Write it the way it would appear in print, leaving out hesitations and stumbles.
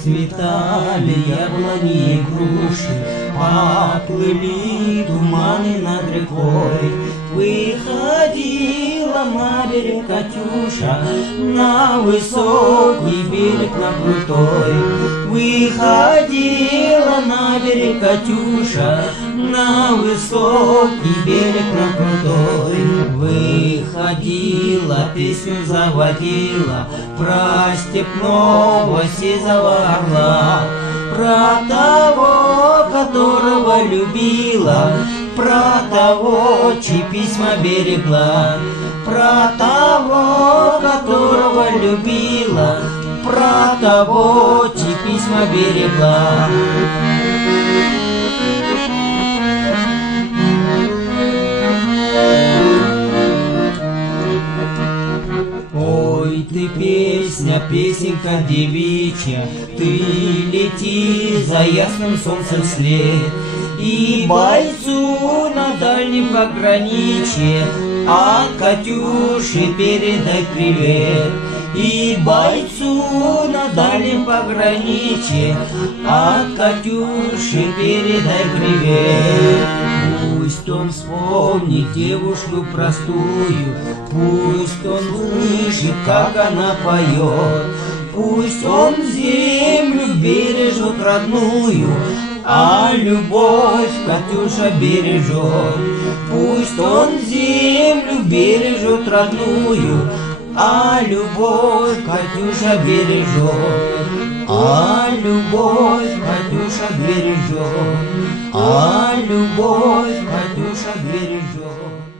Расцветали яблони и груши, поплыли туманы над рекой. Выходила на берег Катюша, на высокий берег, на крутой. Выходила на берег Катюша, на высокий берег, на крутой. Выходила, песню заводила про степного сизого орла, про того, которого любила, про того, чьи письма берегла, про того, которого любила, про того, чьи письма берегла. Ой, ты песня, песенка девичья, ты лети за ясным солнцем вслед, и бойцу на дальнем пограничье от Катюши передай привет. И бойцу на дальнем пограничье от Катюши передай привет. Пусть он вспомнит девушку простую, пусть он слышит, как она поет, пусть он землю бережет родную, а любовь Катюша бережет. Пусть он землю бережет родную, а любовь Катюша бережет. А любовь Катюша бережет. А любовь Катюша бережет.